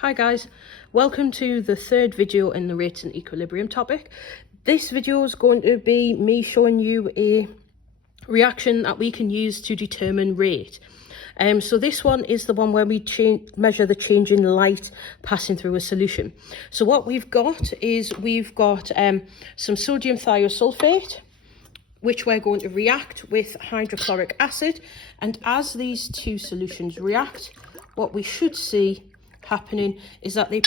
Hi guys, welcome to the third video in the rates and equilibrium topic. This video is going to be me showing you a reaction that we can use to determine rate. So this one is the one where we measure the change in light passing through a solution. So what we've got is some sodium thiosulfate, which we're going to react with hydrochloric acid. And as these two solutions react, what we should see happening is that they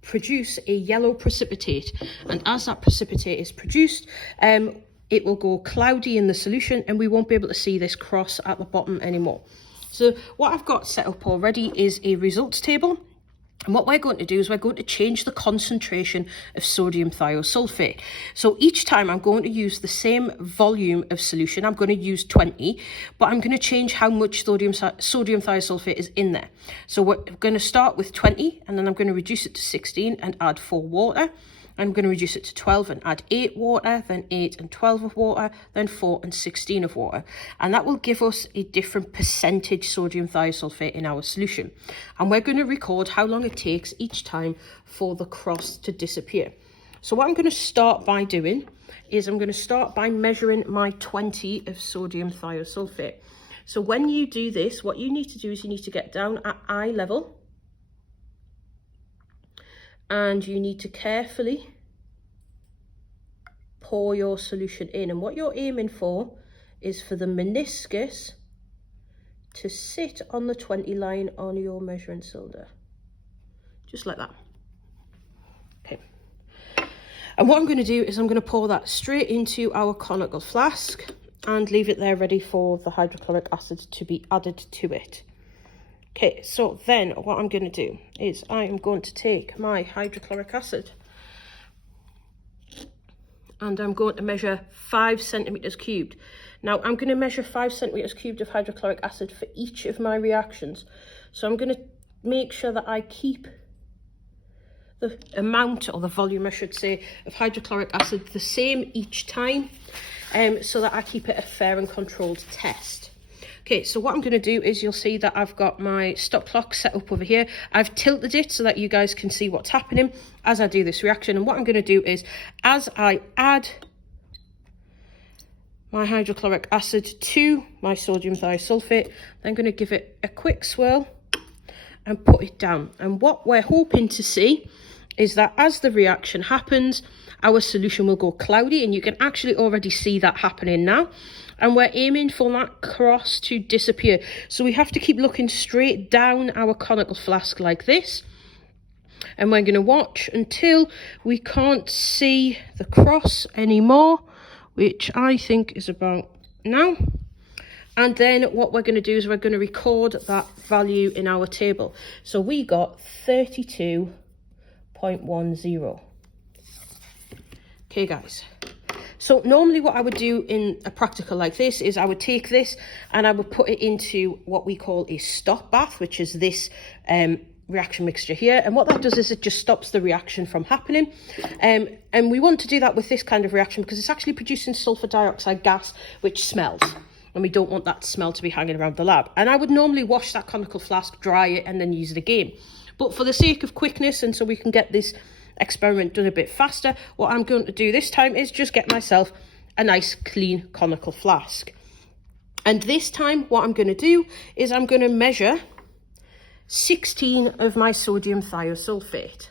produce a yellow precipitate, and as that precipitate is produced, it will go cloudy in the solution and we won't be able to see this cross at the bottom anymore. So what I've got set up already is a results table, and what we're going to do is we're going to change the concentration of sodium thiosulfate. So each time I'm going to use the same volume of solution. I'm going to use 20, but I'm going to change how much sodium thiosulfate is in there. So we're going to start with 20, and then I'm going to reduce it to 16 and add 4 water. I'm going to reduce it to 12 and add 8 water, then 8 and 12 of water, then 4 and 16 of water. And that will give us a different percentage sodium thiosulfate in our solution. And we're going to record how long it takes each time for the cross to disappear. So what I'm going to start by doing is I'm going to start by measuring my 20 of sodium thiosulfate. So when you do this, what you need to do is you need to get down at eye level, and you need to carefully pour your solution in. And what you're aiming for is for the meniscus to sit on the 20 line on your measuring cylinder. Just like that. Okay. And what I'm going to do is I'm going to pour that straight into our conical flask and leave it there ready for the hydrochloric acid to be added to it. Okay, so then what I'm going to do is I am going to take my hydrochloric acid and I'm going to measure 5 centimeters cubed. Now I'm going to measure 5 centimeters cubed of hydrochloric acid for each of my reactions. So I'm going to make sure that I keep the amount, or the volume I should say, of hydrochloric acid the same each time, so that I keep it a fair and controlled test. Okay, so what I'm going to do is you'll see that I've got my stop clock set up over here. I've tilted it so that you guys can see what's happening as I do this reaction. And what I'm going to do is, as I add my hydrochloric acid to my sodium thiosulfate, I'm going to give it a quick swirl and put it down. And what we're hoping to see is that as the reaction happens, our solution will go cloudy, and you can actually already see that happening now. And we're aiming for that cross to disappear. So we have to keep looking straight down our conical flask like this. And we're going to watch until we can't see the cross anymore, which I think is about now. And then what we're going to do is we're going to record that value in our table. So we got 32.10. Okay, guys. So normally what I would do in a practical like this is I would take this and I would put it into what we call a stop bath, which is this reaction mixture here. And what that does is it just stops the reaction from happening. And we want to do that with this kind of reaction because it's actually producing sulfur dioxide gas, which smells. And we don't want that smell to be hanging around the lab. And I would normally wash that conical flask, dry it, and then use it again. But for the sake of quickness, and so we can get this experiment done a bit faster, what I'm going to do this time is just get myself a nice clean conical flask. And this time what I'm going to do is I'm going to measure 16 of my sodium thiosulfate.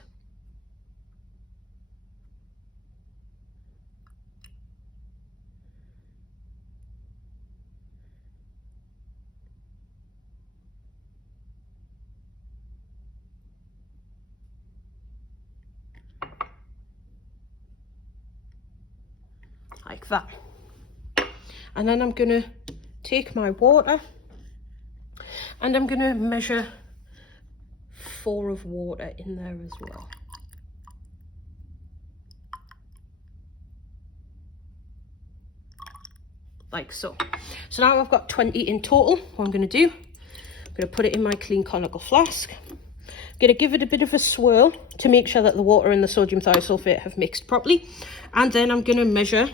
Like that. And then I'm going to take my water and I'm going to measure 4 of water in there as well. Like so. So now I've got 20 in total. What I'm going to do, I'm going to put it in my clean conical flask. I'm going to give it a bit of a swirl to make sure that the water and the sodium thiosulfate have mixed properly. And then I'm going to measure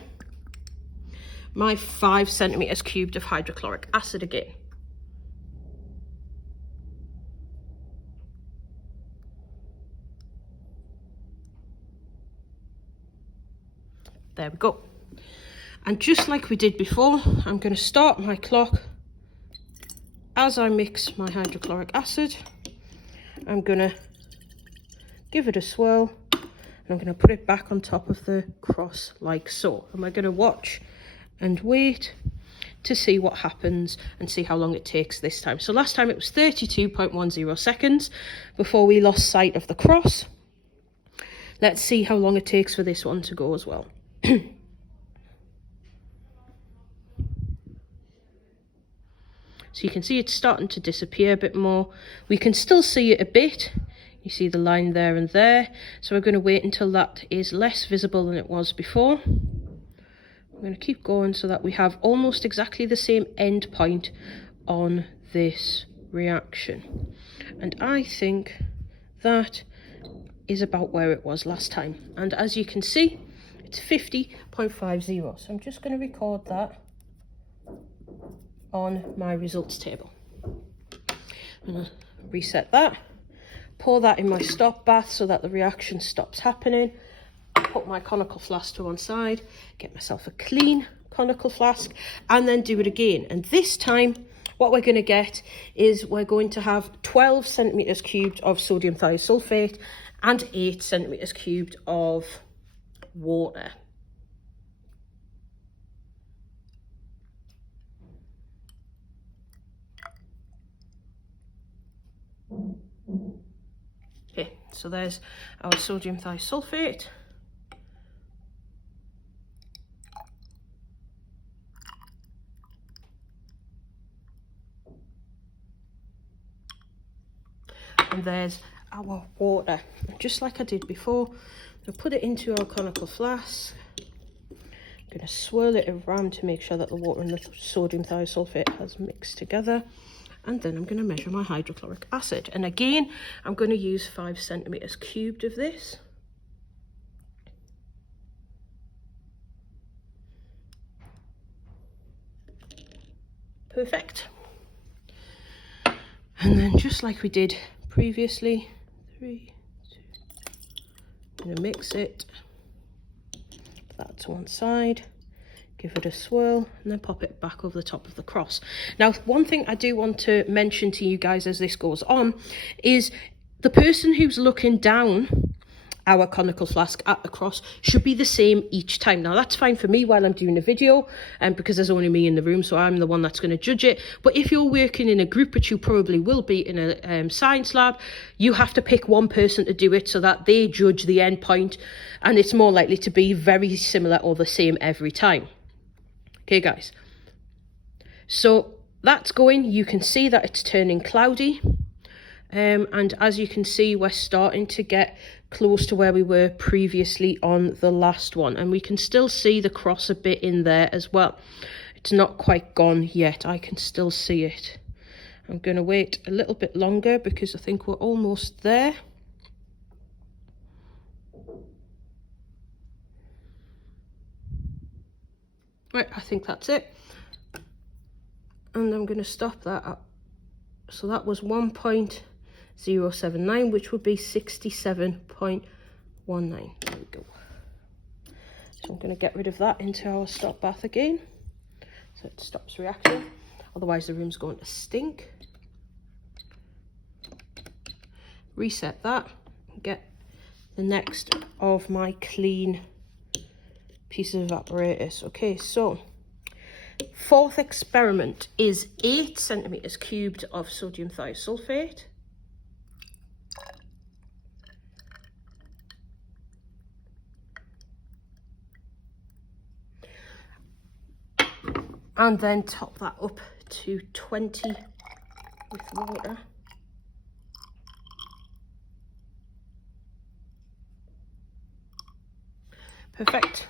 my 5 centimeters cubed of hydrochloric acid again. There we go. And just like we did before, I'm going to start my clock as I mix my hydrochloric acid. I'm going to give it a swirl, and I'm going to put it back on top of the cross like so. And we're going to watch and wait to see what happens and see how long it takes this time. So last time it was 32.10 seconds before we lost sight of the cross. Let's see how long it takes for this one to go as well. So you can see it's starting to disappear a bit more. We can still see it a bit. You see the line there and there. So we're going to wait until that is less visible than it was before. I'm going to keep going so that we have almost exactly the same end point on this reaction. And I think that is about where it was last time. And as you can see, it's 50.50. So I'm just going to record that on my results table. I'm going to reset that, pour that in my stop bath so that the reaction stops happening. Put my conical flask to one side, get myself a clean conical flask, and then do it again. And this time what we're going to get is we're going to have 12 centimeters cubed of sodium thiosulfate and 8 centimeters cubed of water. Okay, so there's our sodium thiosulfate. And there's our water. And just like I did before, I'll put it into our conical flask. I'm going to swirl it around to make sure that the water and the sodium thiosulfate has mixed together. And then I'm going to measure my hydrochloric acid. And again, I'm going to use 5 centimeters cubed of this. Perfect. And then just like we did previously, 3, 2, I'm going to mix it, put that to one side, give it a swirl, and then pop it back over the top of the cross. Now, one thing I do want to mention to you guys as this goes on is the person who's looking down our conical flask at the cross should be the same each time. Now that's fine for me while I'm doing a video, because there's only me in the room, so I'm the one that's going to judge it. But if you're working in a group, which you probably will be in a science lab, you have to pick one person to do it so that they judge the end point, and it's more likely to be very similar or the same every time. Okay guys, so that's going. You can see that it's turning cloudy, and as you can see, we're starting to get close to where we were previously on the last one, and we can still see the cross a bit in there as well. It's not quite gone yet. I can still see it. I'm going to wait a little bit longer because I think we're almost there. Right, I think that's it. And I'm going to stop that up. So that was 1.079, which would be 67.19. There we go. So I'm going to get rid of that into our stop bath again, so it stops reacting. Otherwise the room's going to stink. Reset that and get the next of my clean pieces of apparatus. Okay, so fourth experiment is 8 centimeters cubed of sodium thiosulfate. And then top that up to 20 with water. Perfect.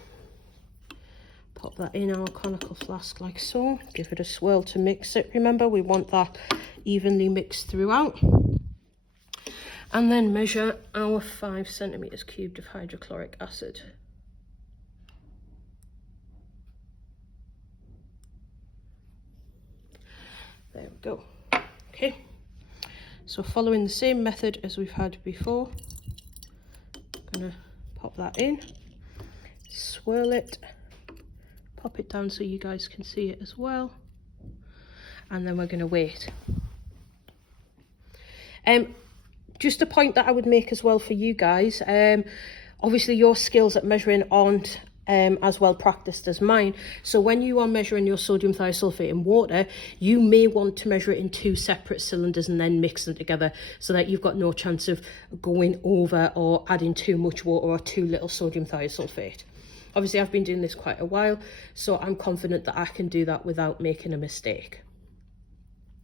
Pop that in our conical flask like so. Give it a swirl to mix it. Remember, we want that evenly mixed throughout. And then measure our 5 centimeters cubed of hydrochloric acid. There we go. Okay, so following the same method as we've had before, I'm gonna pop that in, swirl it, pop it down so you guys can see it as well, and then we're going to wait. Just a point that I would make as well for you guys, obviously your skills at measuring aren't as well practiced as mine, so when you are measuring your sodium thiosulfate in water, you may want to measure it in 2 separate cylinders and then mix them together, so that you've got no chance of going over or adding too much water or too little sodium thiosulfate. Obviously I've been doing this quite a while, so I'm confident that I can do that without making a mistake.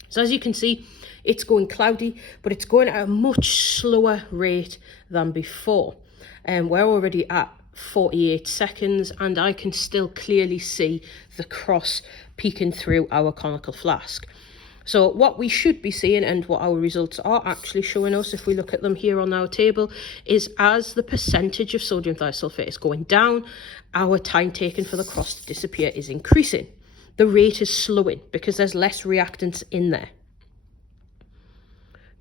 So as you can see, it's going cloudy, but it's going at a much slower rate than before. And we're already at 48 seconds, and I can still clearly see the cross peeking through our conical flask. So what we should be seeing, and what our results are actually showing us, if we look at them here on our table, is as the percentage of sodium thiosulfate is going down, our time taken for the cross to disappear is increasing. The rate is slowing because there's less reactants in there.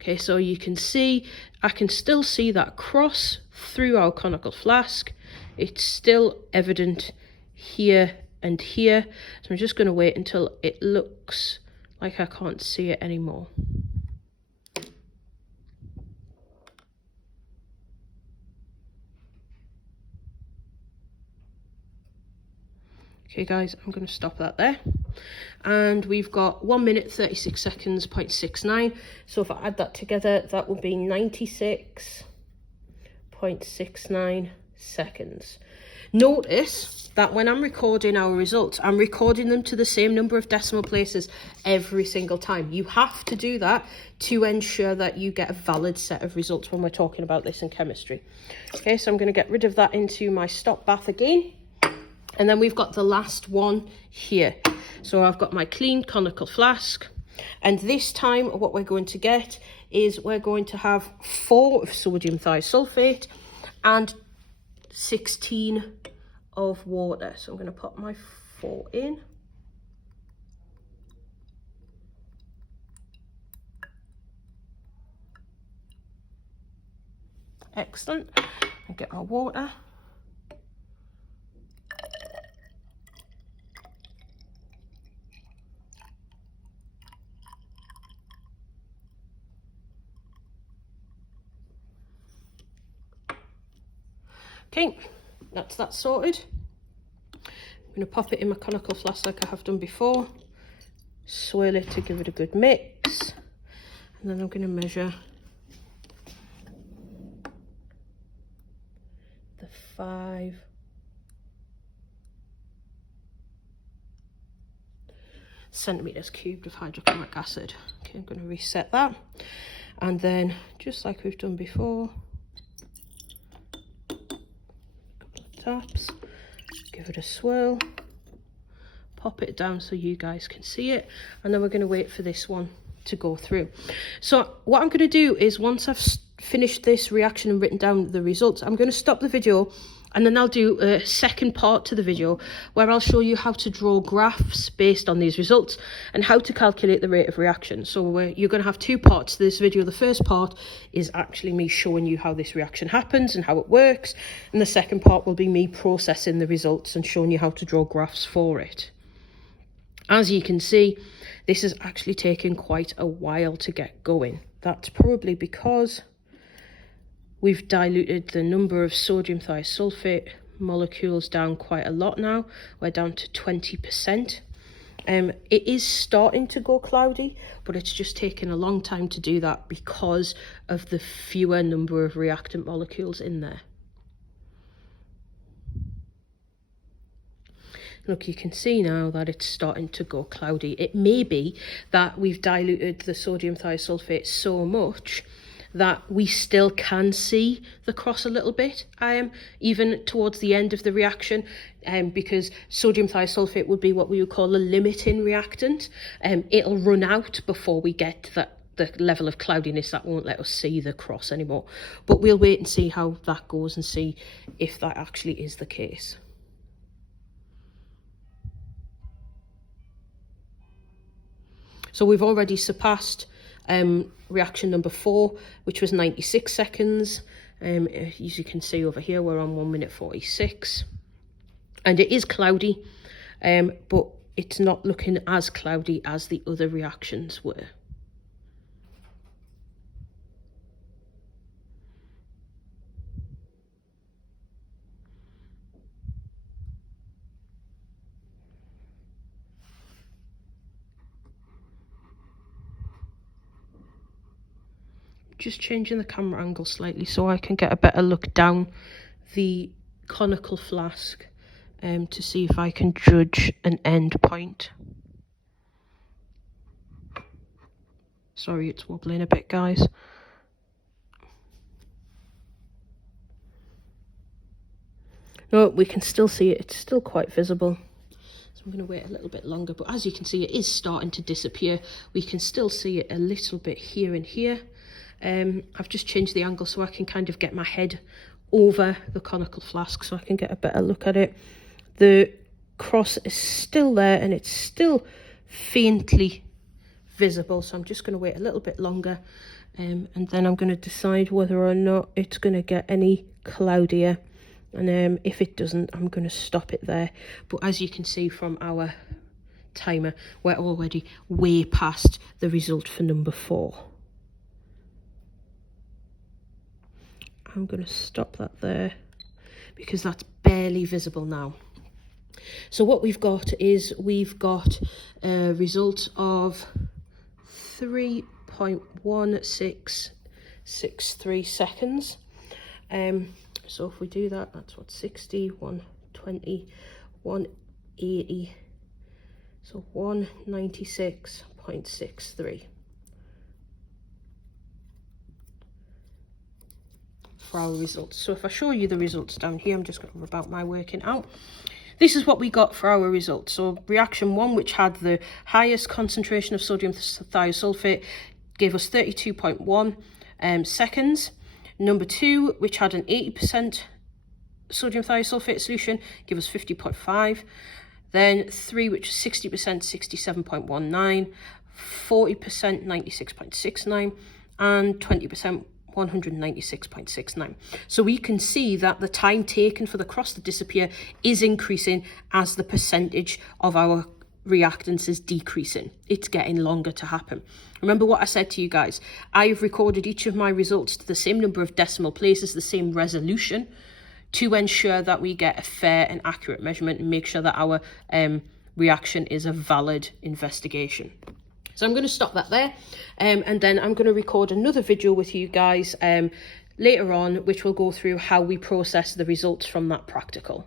Okay, so you can see, I can still see that cross through our conical flask. It's still evident here and here. So I'm just going to wait until it looks like I can't see it anymore. Okay guys, I'm going to stop that there. And we've got 1 minute 36 seconds, 0.69. So if I add that together, that would be 96.69 seconds. Notice that when I'm recording our results, I'm recording them to the same number of decimal places every single time. You have to do that to ensure that you get a valid set of results when we're talking about this in chemistry. Okay, so I'm going to get rid of that into my stop bath again. And then we've got the last one here. So I've got my clean conical flask. And this time what we're going to get is we're going to have 4 of sodium thiosulfate and 16 of water. So I'm going to put my 4 in. Excellent. And get my water. Okay, that's that sorted. I'm going to pop it in my conical flask like I have done before, swirl it to give it a good mix, and then I'm going to measure the 5 centimeters cubed of hydrochloric acid. Okay, I'm going to reset that, and then just like we've done before, taps, give it a swirl, pop it down so you guys can see it, and then we're going to wait for this one to go through. So what I'm going to do is, once I've finished this reaction and written down the results, I'm going to stop the video, and then I'll do a second part to the video where I'll show you how to draw graphs based on these results and how to calculate the rate of reaction. So you're going to have 2 parts to this video. The first part is actually me showing you how this reaction happens and how it works, and the second part will be me processing the results and showing you how to draw graphs for it. As you can see, this is actually taking quite a while to get going. That's probably because we've diluted the number of sodium thiosulfate molecules down quite a lot now. We're down to 20%. It is starting to go cloudy, but it's just taking a long time to do that because of the fewer number of reactant molecules in there. Look, you can see now that it's starting to go cloudy. It may be that we've diluted the sodium thiosulfate so much that we still can see the cross a little bit, even towards the end of the reaction, because sodium thiosulfate would be what we would call a limiting reactant. It'll run out before we get to the level of cloudiness that won't let us see the cross anymore. But we'll wait and see how that goes and see if that actually is the case. So we've already surpassed reaction number 4, which was 96 seconds. As you can see over here, we're on 1 minute 46. and it is cloudy, but it's not looking as cloudy as the other reactions were. Just changing the camera angle slightly so I can get a better look down the conical flask to see if I can judge an end point. Sorry, it's wobbling a bit, guys. No, we can still see it. It's still quite visible. So I'm going to wait a little bit longer. But as you can see, it is starting to disappear. We can still see it a little bit here and here. I've just changed the angle so I can kind of get my head over the conical flask so I can get a better look at it. The cross is still there and it's still faintly visible, so I'm just going to wait a little bit longer, and then I'm going to decide whether or not it's going to get any cloudier, and if it doesn't, I'm going to stop it there. But as you can see from our timer, we're already way past the result for number 4. I'm going to stop that there because that's barely visible now. So what we've got is we've got a result of 3.1663 seconds. So if we do that, that's what, 60, 120, 180, so 196.63 for our results. So if I show you the results down here, I'm just going to rub out my working out. This is what we got for our results. So reaction 1, which had the highest concentration of sodium thiosulfate, gave us 32.1 seconds. Number 2, which had an 80% sodium thiosulfate solution, gave us 50.5. Then 3, which was 60%, 67.19, 40%, 96.69, and 20%, 196.69. So we can see that the time taken for the cross to disappear is increasing as the percentage of our reactants is decreasing. It's getting longer to happen. Remember what I said to you guys, I've recorded each of my results to the same number of decimal places, the same resolution, to ensure that we get a fair and accurate measurement and make sure that our reaction is a valid investigation. So I'm going to stop that there, and then I'm going to record another video with you guys later on, which will go through how we process the results from that practical.